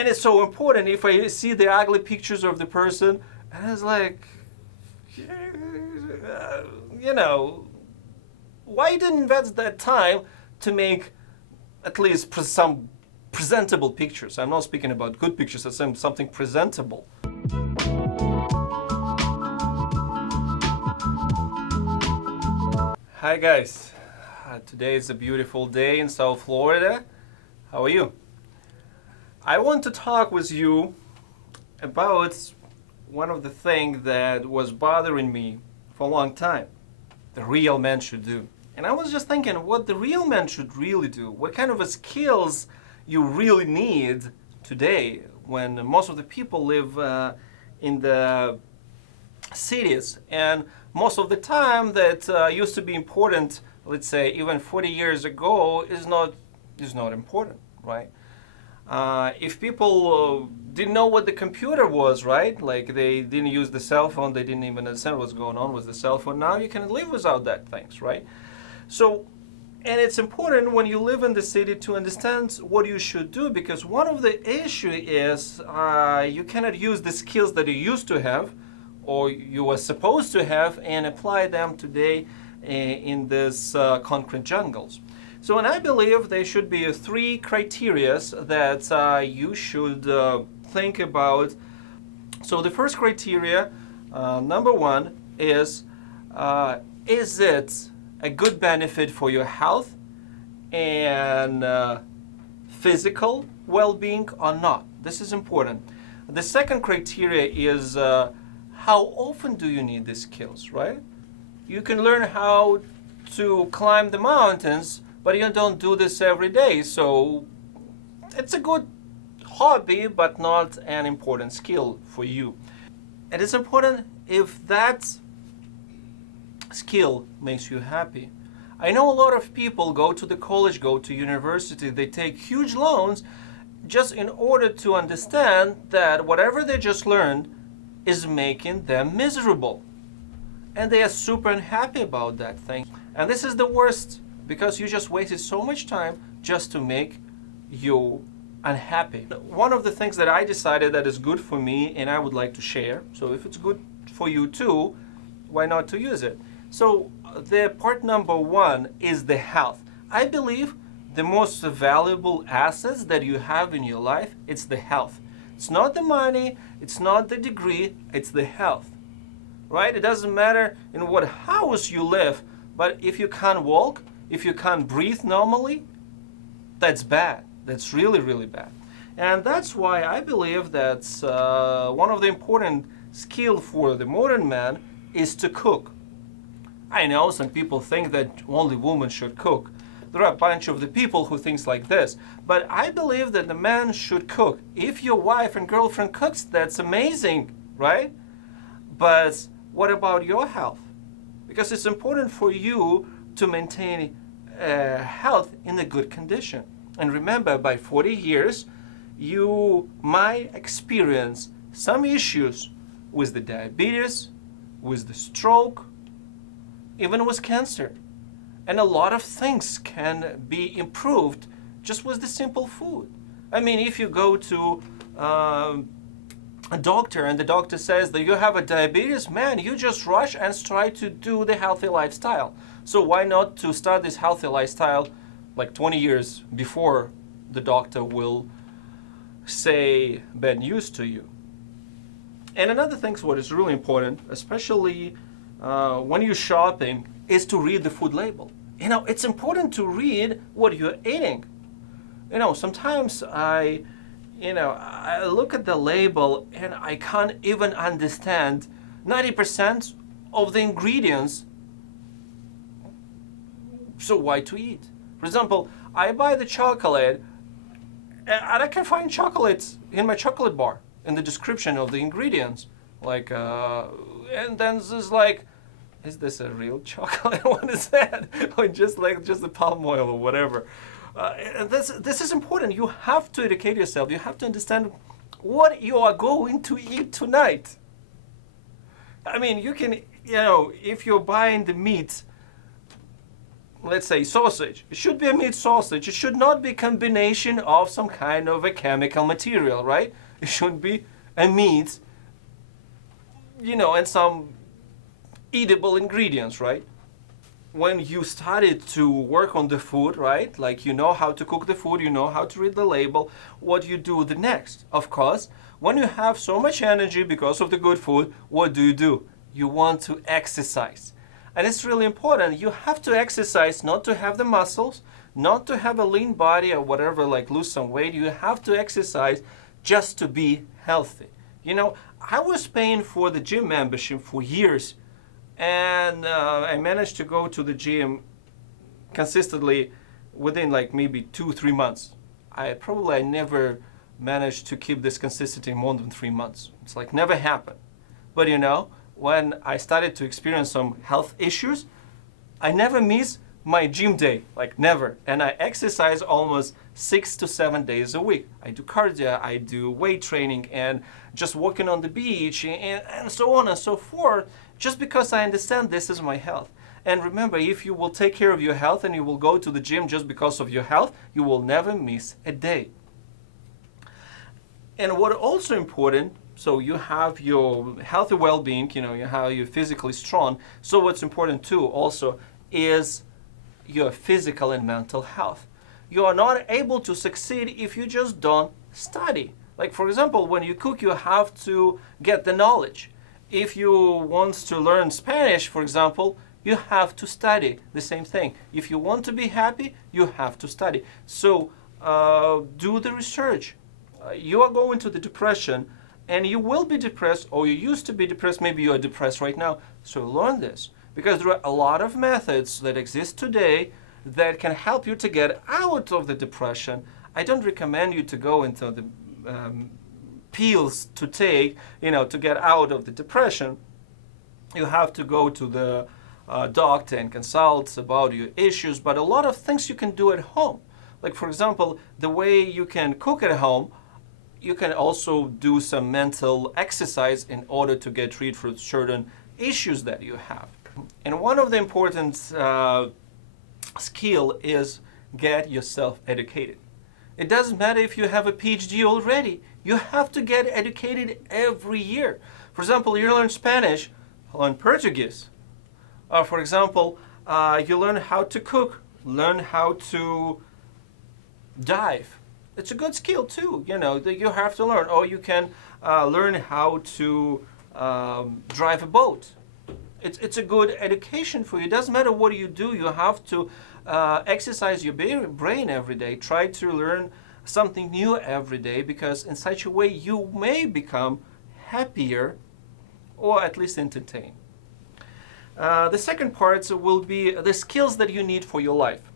And it's so important if I see the ugly pictures of the person, and it's like, you know, why didn't invest that time to make at least some presentable pictures? I'm not speaking about good pictures, I'm saying something presentable. Hi guys, today is a beautiful day in South Florida. How are you? I want to talk with you about one of the things that was bothering me for a long time. The real man should do. And I was just thinking what the real man should really do. What kind of skills you really need today when most of the people live in the cities, and most of the time that used to be important, let's say even 40 years ago, is not important, right? If people didn't know what the computer was, right? Like they didn't use the cell phone, they didn't even understand what's going on with the cell phone. Now you can live without that things, right? So, and it's important when you live in the city to understand what you should do, because one of the issue is you cannot use the skills that you used to have or you were supposed to have and apply them today in this concrete jungles. So, and I believe there should be three criteria that you should think about. So the first criteria, number one, is it a good benefit for your health and physical well-being or not? This is important. The second criteria is how often do you need these skills, right? You can learn how to climb the mountains, but you don't do this every day. So it's a good hobby, but not an important skill for you. And it's important if that skill makes you happy. I know a lot of people go to the college, go to university, they take huge loans just in order to understand that whatever they just learned is making them miserable. And they are super unhappy about that thing. And this is the worst, because you just wasted so much time just to make you unhappy. One of the things that I decided that is good for me and I would like to share, so if it's good for you too, why not to use it? So the part number one is the health. I believe the most valuable assets that you have in your life, it's the health. It's not the money, it's not the degree, it's the health, right? It doesn't matter in what house you live, but if you can't walk, if you can't breathe normally, that's bad. That's really, really bad. And that's why I believe that one of the important skills for the modern man is to cook. I know some people think that only women should cook. There are a bunch of the people who think like this. But I believe that the man should cook. If your wife and girlfriend cooks, that's amazing, right? But what about your health? Because it's important for you to maintain health in a good condition. And remember, by 40 years, you might experience some issues with the diabetes, with the stroke, even with cancer. And a lot of things can be improved just with the simple food. I mean, if you go to a doctor and the doctor says that you have a diabetes, man, you just rush and try to do the healthy lifestyle. So why not to start this healthy lifestyle like 20 years before the doctor will say bad news to you? And another thing, what is really important, especially when you're shopping, is to read the food label. You know, it's important to read what you're eating. You know, sometimes I look at the label and I can't even understand 90% of the ingredients. So why to eat? For example, I buy the chocolate and I can find chocolates in my chocolate bar in the description of the ingredients. Like, and then it's like, is this a real chocolate? What is that? Or just the palm oil or whatever. And this is important. You have to educate yourself. You have to understand what you are going to eat tonight. I mean, you can, if you're buying the meat, let's say sausage. It should be a meat sausage. It should not be a combination of some kind of a chemical material, right? It should be a meat, and some eatable ingredients, right? When you started to work on the food, right? Like you know how to cook the food, you know how to read the label, what you do the next. Of course, when you have so much energy because of the good food, what do? You want to exercise. And it's really important. You have to exercise not to have the muscles, not to have a lean body or whatever, like lose some weight. You have to exercise just to be healthy. I was paying for the gym membership for years, and I managed to go to the gym consistently within like maybe 2-3 months. I never managed to keep this consistency more than 3 months. It's like never happened. But when I started to experience some health issues, I never miss my gym day, like never. And I exercise almost 6 to 7 days a week. I do cardio, I do weight training, and just walking on the beach, and so on and so forth, just because I understand this is my health. And remember, if you will take care of your health and you will go to the gym just because of your health, you will never miss a day. And what also important, so you have your healthy well-being, you're physically strong. So what's important too also is your physical and mental health. You are not able to succeed if you just don't study. Like for example, when you cook, you have to get the knowledge. If you want to learn Spanish, for example, you have to study. The same thing. If you want to be happy, you have to study. So do the research. You are going to the depression, and you will be depressed, or you used to be depressed, maybe you are depressed right now. So learn this, because there are a lot of methods that exist today that can help you to get out of the depression. I don't recommend you to go into the pills to take, to get out of the depression. You have to go to the doctor and consult about your issues, but a lot of things you can do at home. Like for example, the way you can cook at home, you can also do some mental exercise in order to get rid of certain issues that you have. And one of the important skill is get yourself educated. It doesn't matter if you have a PhD already. You have to get educated every year. For example, you learn Spanish, learn Portuguese. For example, you learn how to cook, learn how to dive. It's a good skill too, that you have to learn. Or you can learn how to drive a boat. It's a good education for you. It doesn't matter what you do. You have to exercise your brain every day. Try to learn something new every day, because in such a way you may become happier, or at least entertained. The second part will be the skills that you need for your life.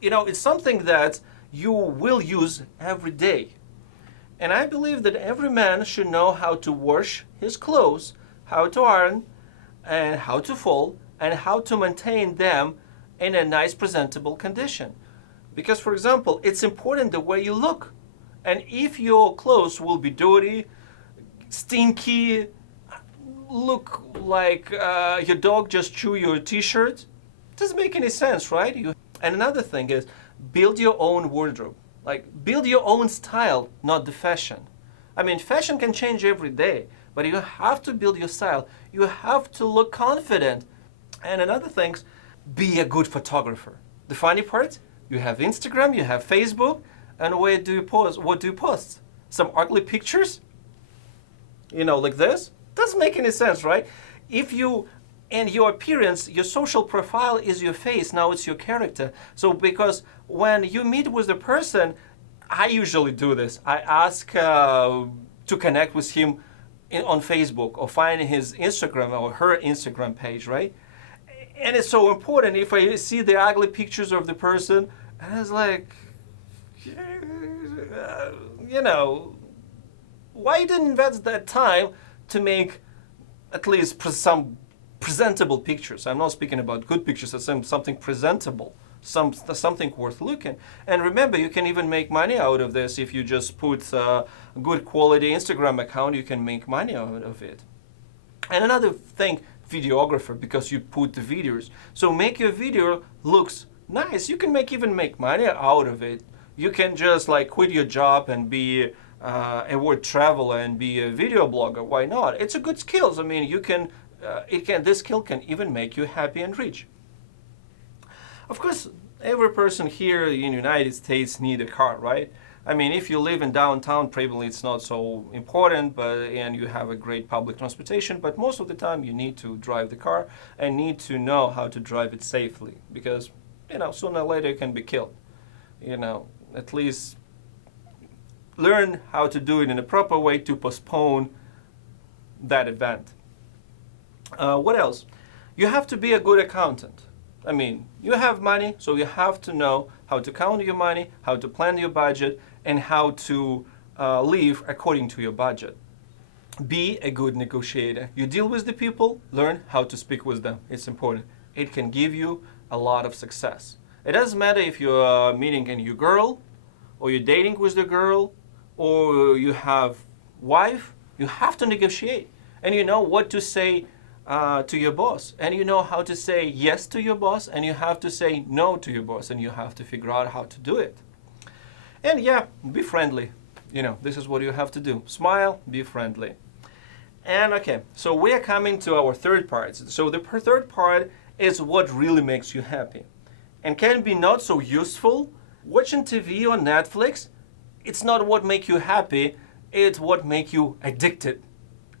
It's something that you will use every day. And I believe that every man should know how to wash his clothes, how to iron, and how to fold, and how to maintain them in a nice, presentable condition. Because, for example, it's important the way you look. And if your clothes will be dirty, stinky, look like your dog just chewed your t-shirt, it doesn't make any sense, right? And another thing is, build your own wardrobe. Like, build your own style, not the fashion. I mean, fashion can change every day, but you have to build your style. You have to look confident. And another thing, be a good photographer. The funny part, you have Instagram, you have Facebook, and where do you post? What do you post? Some ugly pictures? Like this? Doesn't make any sense, right? And your appearance, your social profile is your face, now it's your character. So because when you meet with a person, I usually do this. I ask to connect with him on Facebook, or find his Instagram or her Instagram page, right? And it's so important. If I see the ugly pictures of the person, and it's like, why you didn't invest that time to make at least some presentable pictures? I'm not speaking about good pictures, I'm something presentable, something worth looking. And remember, you can even make money out of this. If you just put a good quality Instagram account, you can make money out of it. And another thing, videographer because you put the videos. So make your video looks nice. You can even make money out of it. You can just like quit your job and be a world traveler and be a video blogger. Why not? It's a good skills. I mean, you can. This skill can even make you happy and rich. Of course, every person here in the United States need a car, right? I mean, if you live in downtown, probably it's not so important, and you have a great public transportation, but most of the time you need to drive the car and need to know how to drive it safely because, sooner or later you can be killed. At least learn how to do it in a proper way to postpone that event. What else? You have to be a good accountant. I mean, you have money, so you have to know how to count your money, how to plan your budget, and how to live according to your budget. Be a good negotiator. You deal with the people, learn how to speak with them. It's important. It can give you a lot of success. It doesn't matter if you're meeting a new girl, or you're dating with the girl, or you have wife. You have to negotiate, and you know what to say to your boss, and you know how to say yes to your boss, and you have to say no to your boss, and you have to figure out how to do it. And yeah, be friendly. This is what you have to do. Smile, be friendly. And okay, so we are coming to our third part. So the third part is what really makes you happy, and can be not so useful. Watching TV on Netflix, it's not what makes you happy, it's what makes you addicted.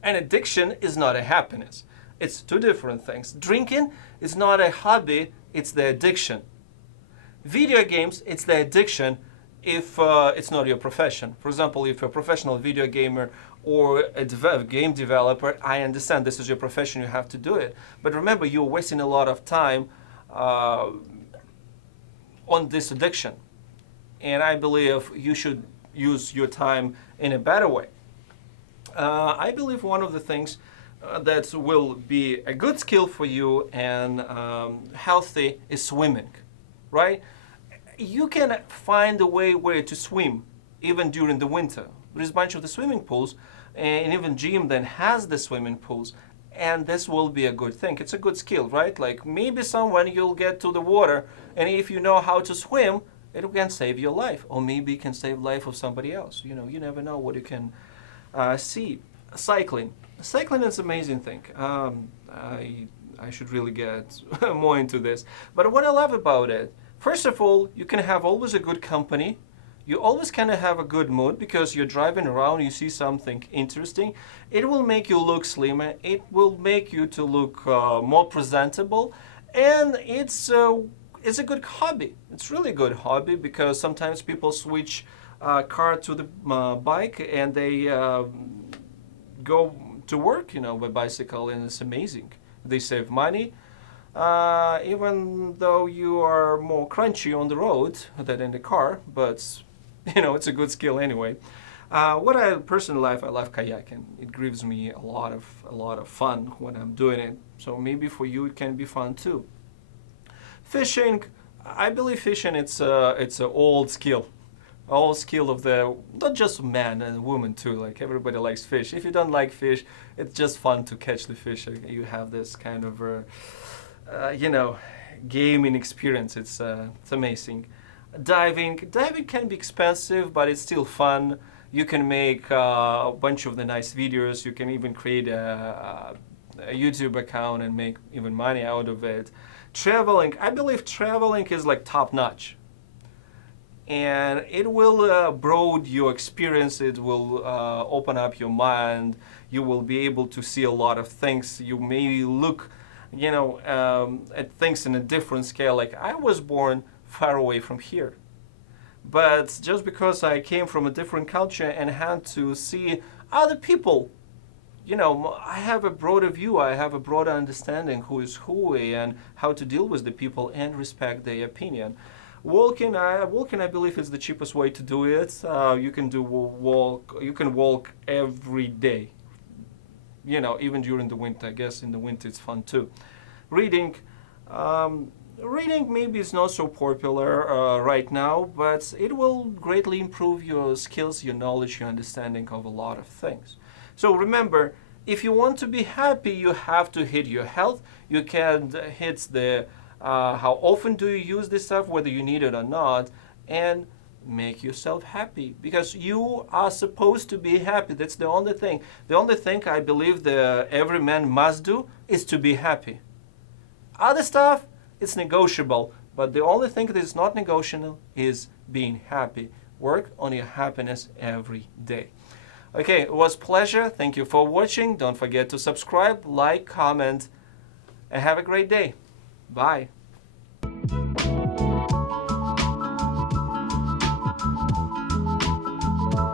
And addiction is not a happiness. It's two different things. Drinking is not a hobby, it's the addiction. Video games, it's the addiction if it's not your profession. For example, if you're a professional video gamer or a game developer, I understand this is your profession, you have to do it. But remember, you're wasting a lot of time on this addiction. And I believe you should use your time in a better way. I believe one of the things that will be a good skill for you and healthy is swimming, right? You can find a way where to swim even during the winter. There's a bunch of the swimming pools and even gym that has the swimming pools, and this will be a good thing. It's a good skill, right? Like maybe someone you'll get to the water, and if you know how to swim, it can save your life, or maybe it can save life of somebody else. You never know what you can see. Cycling is an amazing thing. I should really get more into this. But what I love about it, first of all, you can have always a good company. You always kind of have a good mood because you're driving around, you see something interesting. It will make you look slimmer. It will make you to look more presentable, and it's a good hobby. It's really a good hobby because sometimes people switch car to the bike and they go to work, by bicycle, and it's amazing. They save money, even though you are more crunchy on the road than in the car, but it's a good skill anyway. What I personally love, I love kayaking. It gives me a lot of fun when I'm doing it. So maybe for you it can be fun too. Fishing, I believe fishing it's an old skill of the not just man and woman too. Like everybody likes fish. If you don't like fish, it's just fun to catch the fish. You have this kind of gaming experience. It's amazing. Diving can be expensive, but it's still fun. You can make a bunch of the nice videos. You can even create a YouTube account and make even money out of it. Traveling, I believe traveling is like top notch. And it will broaden your experience, it will open up your mind, you will be able to see a lot of things. You may look, at things in a different scale. Like I was born far away from here. But just because I came from a different culture and had to see other people, I have a broader view, I have a broader understanding who is who and how to deal with the people and respect their opinion. Walking, I believe is the cheapest way to do it. You can walk every day. Even during the winter. I guess in the winter it's fun too. Reading maybe is not so popular right now, but it will greatly improve your skills, your knowledge, your understanding of a lot of things. So remember, if you want to be happy, you have to hit your health. You can hit the how often do you use this stuff, whether you need it or not, and make yourself happy, because you are supposed to be happy. That's the only thing. The only thing I believe that every man must do is to be happy. Other stuff, it's negotiable, but the only thing that is not negotiable is being happy. Work on your happiness every day. Okay, it was a pleasure. Thank you for watching. Don't forget to subscribe, like, comment, and have a great day. Bye.